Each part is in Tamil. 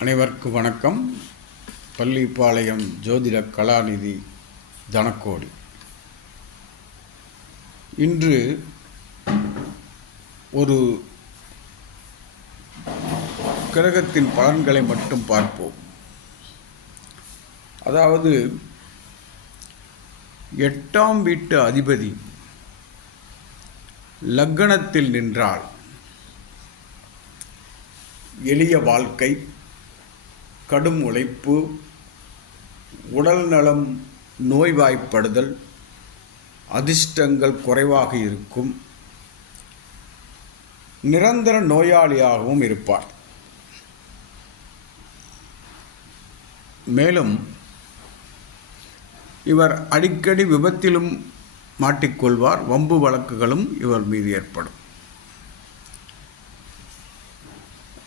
அனைவருக்கும் வணக்கம். பள்ளிப்பாளையம் ஜோதிட கலாநிதி தனக்கோடி. இன்று ஒரு கிரகத்தின் பலன்களை மட்டும் பார்ப்போம். அதாவது எட்டாம் வீட்டு அதிபதி லக்கணத்தில் நின்றால் எளிய வாழ்க்கை. கடும் உழைப்பு உடல் நலம் நோய்வாய்ப்படுதல் அதிர்ஷ்டங்கள் குறைவாக இருக்கும். நிரந்தர நோயாளியாகவும் இருப்பார். மேலும் இவர் அடிக்கடி விபத்திலும் மாட்டிக்கொள்வார் வம்பு வழக்குகளும் இவர் மீது ஏற்படும்.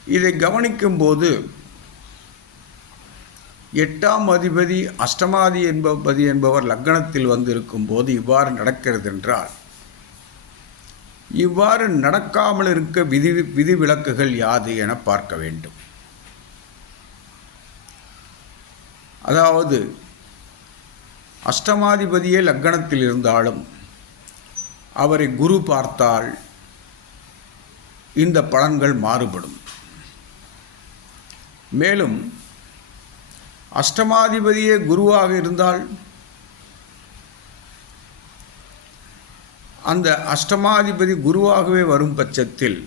இதை கவனிக்கும்போது எட்டாம் அதிபதி அஷ்டமாதி என்பபதி என்பவர் லக்கணத்தில் வந்திருக்கும் போது இவ்வாறு நடக்கிறது என்றால் இவ்வாறு நடக்காமல் இருக்க விதி விதிவிலக்குகள் யாது என பார்க்க வேண்டும். அதாவது அஷ்டமாதிபதியே லக்கணத்தில் இருந்தாலும் அவரை குரு பார்த்தால் இந்த பலன்கள் மாறுபடும். மேலும் அஷ்டமாதிபதியே குருவாக இருந்தால் அந்த அஷ்டமாதிபதி குருவாகவே வரும் பட்சத்தில்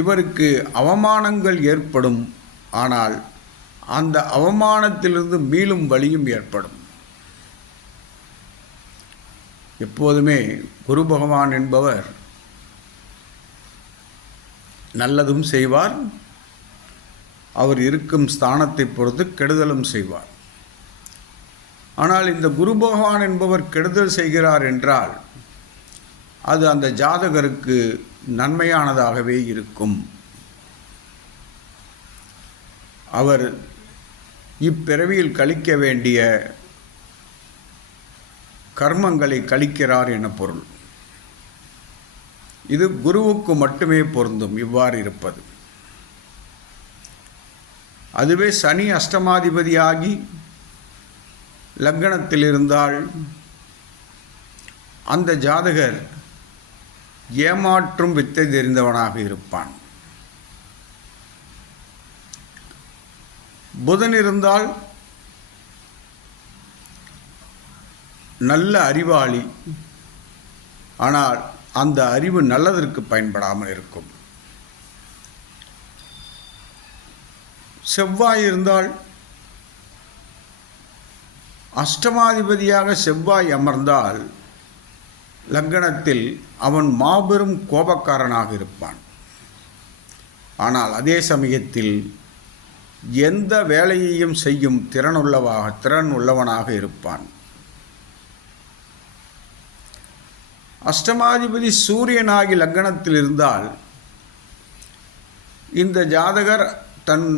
இவருக்கு அவமானங்கள் ஏற்படும். ஆனால் அந்த அவமானத்திலிருந்து மீளும் வழியும் ஏற்படும். எப்போதுமே குரு பகவான் என்பவர் நல்லதும் செய்வார் அவர் இருக்கும் ஸ்தானத்தை பொறுத்து கெடுதலும் செய்வார். ஆனால் இந்த குரு பகவான் என்பவர் கெடுதல் செய்கிறார் என்றால் அது அந்த ஜாதகருக்கு நன்மையானதாகவே இருக்கும். அவர் இப்பிறவியில் கழிக்க வேண்டிய கர்மங்களை கழிக்கிறார் என பொருள். இது குருவுக்கு மட்டுமே பொருந்தும் இவ்வாறு இருப்பது. அதுவே சனி அஷ்டமாதிபதியாகி லக்கணத்தில் இருந்தால் அந்த ஜாதகர் ஏமாற்றும் வித்தை தெரிந்தவனாக இருப்பான். புதன் இருந்தால் நல்ல அறிவாளி. ஆனால் அந்த அறிவு நல்லதற்கு பயன்படாமல் இருக்கும். செவ்வாய் இருந்தால் அஷ்டமாதிபதியாக செவ்வாய் அமர்ந்தால் லக்கணத்தில் அவன் மாபெரும் கோபக்காரனாக இருப்பான். ஆனால் அதே சமயத்தில் எந்த வேலையையும் செய்யும் திறனுள்ளவாக திறன் உள்ளவனாக இருப்பான். அஷ்டமாதிபதி சூரியனாகி லக்கணத்தில் இருந்தால் இந்த ஜாதகர் தன்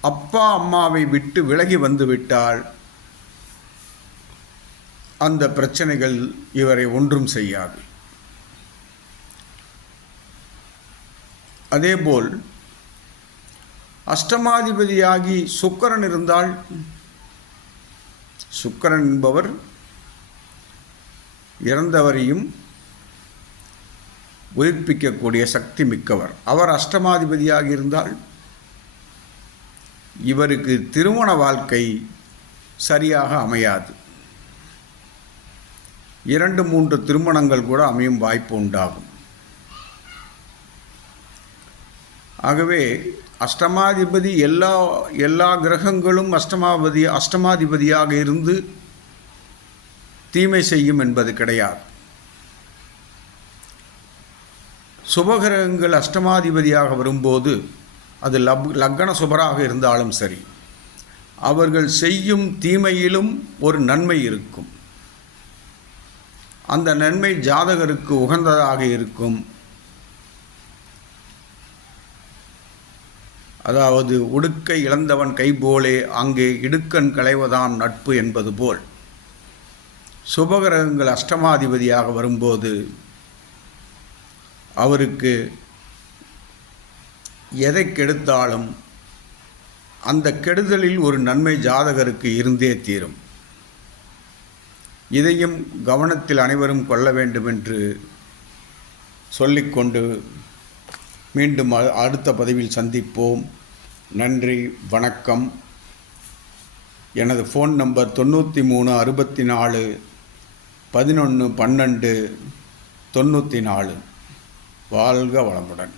அப்பா அம்மாவை விட்டு விலகி வந்துவிட்டால் அந்த பிரச்சனைகள் இவரை ஒன்றும் செய்யாது. அதேபோல் அஷ்டமாதிபதியாகி சுக்கரன் இருந்தால் சுக்கரன் என்பவர் இறந்தவரையும் உயிர்ப்பிக்கக்கூடிய சக்தி மிக்கவர். அவர் அஷ்டமாதிபதியாக இருந்தால் இவருக்கு திருமண வாழ்க்கை சரியாக அமையாது. இரண்டு மூன்று திருமணங்கள் கூட அமையும் வாய்ப்பு உண்டாகும். ஆகவே அஷ்டமாதிபதி எல்லா எல்லா கிரகங்களும் அஷ்டமாபதி அஷ்டமாதிபதியாக இருந்து தீமை செய்யும் என்பது கிடையாது. சுபகிரகங்கள் அஷ்டமாதிபதியாக வரும்போது அது லப் லக்கண சுபராக இருந்தாலும் சரி. அவர்கள் செய்யும் தீமையிலும் ஒரு நன்மை இருக்கும். அந்த நன்மை ஜாதகருக்கு உகந்ததாக இருக்கும். அதாவது உடுக்கை இழந்தவன் கைபோலே அங்கே இடுக்கண் களைவதான் நட்பு என்பது போல். சுபகிரகங்கள் அஷ்டமாதிபதியாக வரும்போது அவருக்கு எதை கெடுத்தாலும் அந்த கெடுதலில் ஒரு நன்மை ஜாதகருக்கு இருந்தே தீரும். இதையும் கவனத்தில் அனைவரும் கொள்ள வேண்டும் என்று சொல்லிக்கொண்டு மீண்டும் அ- அடுத்த பதிவில் சந்திப்போம். நன்றி வணக்கம். எனது ஃபோன் நம்பர் தொண்ணூற்றி மூணு அறுபத்தி நாலு பதினொன்று பன்னெண்டு தொண்ணூற்றி நாலு வாழ்க வளமுடன்.